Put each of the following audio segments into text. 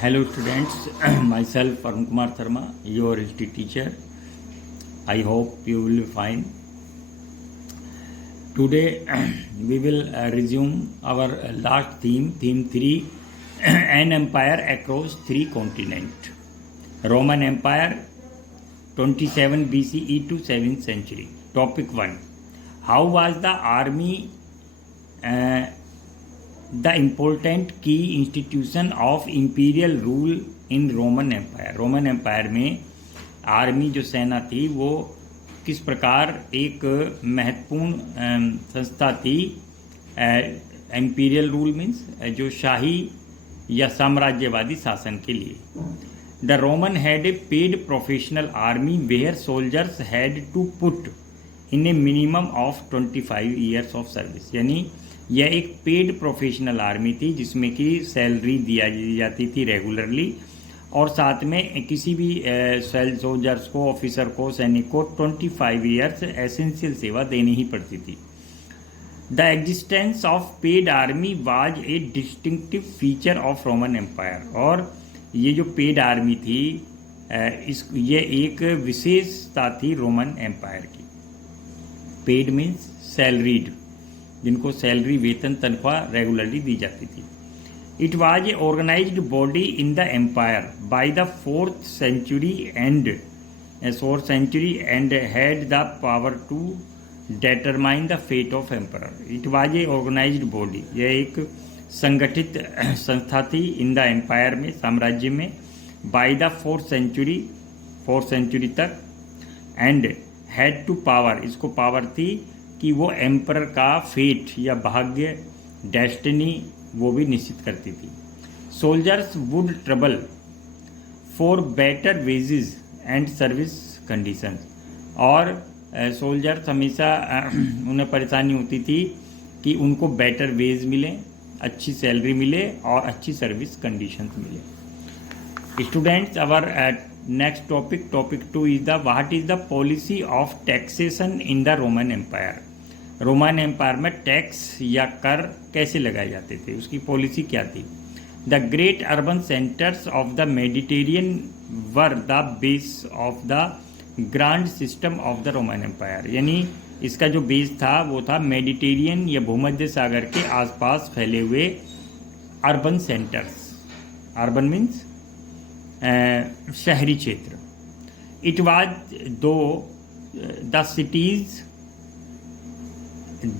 Hello students, myself Arun Kumar Tharma, your history teacher. I hope you will be fine. Today we will resume our last theme 3, an empire across 3 continents. Roman Empire 27 BCE to 7th century. Topic 1. How was the army the important key institution of imperial rule in Roman Empire? Roman Empire में army जो सेना थी वो किस प्रकार एक महत्वपूर्ण संस्था थी इम्पीरियल रूल मीन्स जो शाही या साम्राज्यवादी शासन के लिए. The Roman had a paid professional army where soldiers had to put in a minimum of 25 years of service. यानी यह एक पेड प्रोफेशनल आर्मी थी जिसमें कि सैलरी दी जाती थी रेगुलरली और साथ में किसी भी सोल्जर्स को, ऑफिसर को, सैनिक को 25 ईयर्स एसेंशियल सेवा देनी ही पड़ती थी. The existence of paid army was a distinctive feature of Roman Empire. और ये जो पेड आर्मी थी ये एक विशेषता थी रोमन एम्पायर की. पेड मीन्स सैलरीड, जिनको सैलरी, वेतन, तनख्वाह रेगुलरली दी जाती थी. It was a organized body in the empire by the 4th century and had the power to determine the fate of emperor. It was a organized body, यह एक संगठित संस्था थी इन द एम्पायर में, साम्राज्य में, बाय द 4th century तक, and had to power, इसको पावर थी कि वो एम्परर का फेट या भाग्य, डेस्टिनी, वो भी निश्चित करती थी. Soldiers would trouble for better wages and service conditions. और सोल्जर्स हमेशा उन्हें परेशानी होती थी कि उनको बेटर वेज मिले, अच्छी सैलरी मिले और अच्छी सर्विस कंडीशंस मिले. Students, our next topic 2 is the what is the policy of taxation in the Roman Empire. Roman Empire में टैक्स या कर कैसे लगाए जाते थे, उसकी पॉलिसी क्या थी. The great urban centres of the Mediterranean were the base of the grand system of the Roman empire. यानी इसका जो बेस था वो था मेडिटेरियन या भूमध्य सागर के आसपास फैले हुए अर्बन सेंटर्स. अर्बन मीन्स शहरी क्षेत्र. इट वाज दो the cities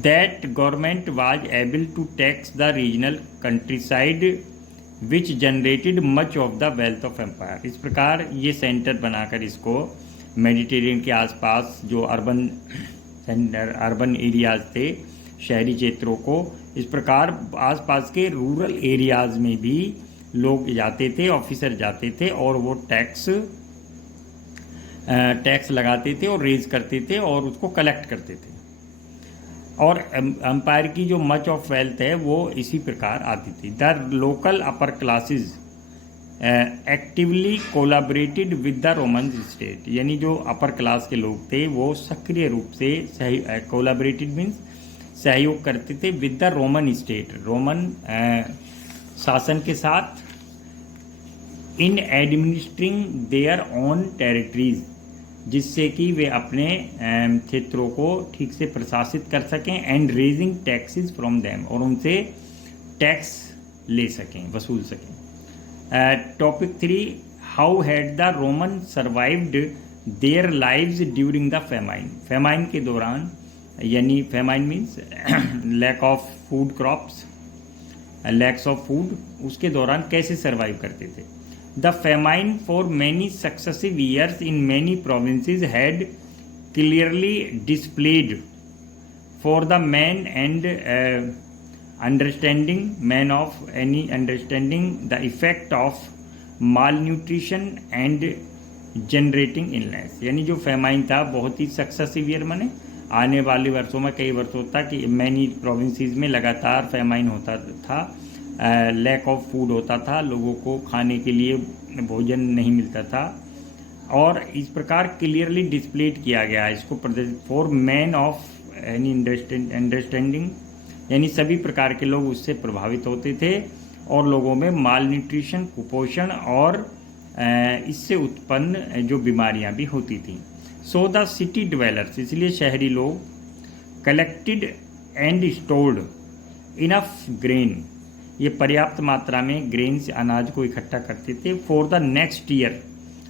that government was able to tax the regional countryside which generated much of the wealth of empire. इस प्रकार ये सेंटर बनाकर इसको मेडिटेरियन के आसपास जो अर्बन एरियाज थे, शहरी क्षेत्रों को, इस प्रकार आसपास के रूरल एरियाज में भी लोग जाते थे, ऑफिसर जाते थे और वो टैक्स लगाते थे और रेज करते थे और उसको कलेक्ट करते थे. और एम्पायर की जो मच ऑफ वेल्थ है वो इसी प्रकार आती थी. The local upper classes actively collaborated with the Roman state. यानी जो अपर क्लास के लोग थे वो सक्रिय रूप से कोलाबरेटेड मीन्स सहयोग करते थे with the Roman state, Roman शासन के साथ, इन एडमिनिस्ट्रिंग देयर ओन टेरिटरीज, जिससे कि वे अपने क्षेत्रों को ठीक से प्रशासित कर सकें, and raising taxes from them, और उनसे टैक्स ले सकें, वसूल सकें. Topic 3, how had the Roman survived their lives during the famine. Famine के दौरान, यानी famine means lack of food crops, lacks of food, उसके दौरान कैसे सर्वाइव करते थे. The famine for many successive years in many provinces had clearly displayed for the man and understanding the effect of malnutrition and generating illness. यानी जो famine था बहुत ही successive year, माने आने वाले वर्षों में कई वर्षों तक मैनी प्रोविंसेस में लगातार फेमाइन होता था, लैक ऑफ फूड होता था, लोगों को खाने के लिए भोजन नहीं मिलता था, और इस प्रकार क्लियरली डिस्प्लेड किया गया है इसको प्रदर्शित for man of any understanding, यानी सभी प्रकार के लोग उससे प्रभावित होते थे और लोगों में माल न्यूट्रिशन, कुपोषण और इससे उत्पन्न जो बीमारियां भी होती थी। सो द सिटी डिवेलपर्स, इसलिए शहरी लोग collected and stored enough grain, ये पर्याप्त मात्रा में ग्रेन से अनाज को इकट्ठा करते थे फॉर द नेक्स्ट ईयर,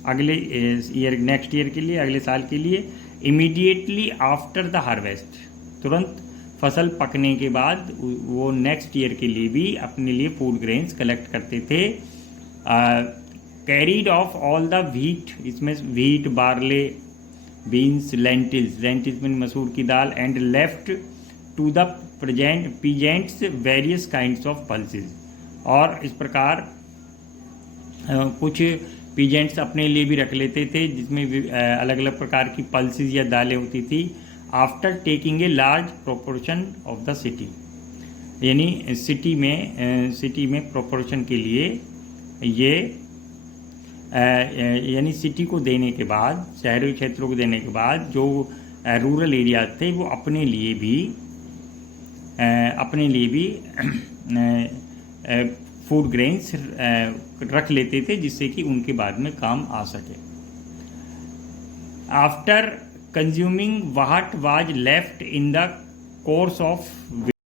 अगले ईयर, नेक्स्ट ईयर के लिए, अगले साल के लिए, इमीडिएटली आफ्टर द हार्वेस्ट, तुरंत फसल पकने के बाद वो नेक्स्ट ईयर के लिए भी अपने लिए फूड ग्रेन्स कलेक्ट करते थे। Carried off all the wheat, इसमें wheat, barley, beans, lentils, lentils में मसूर की दाल, and left to the peasants various kinds of pulses, और इस प्रकार कुछ पीजेंट्स अपने लिए भी रख लेते थे जिसमें अलग अलग प्रकार की पल्सेस या दालें होती थी। After taking a large proportion of the city, यानी सिटी में प्रोपोर्शन के लिए ये यानी सिटी को देने के बाद, शहरी क्षेत्रों को देने के बाद जो रूरल एरिया थे वो अपने लिए भी फूड ग्रेन्स रख लेते थे जिससे कि उनके बाद में काम आ सके। After consuming what was left in the course of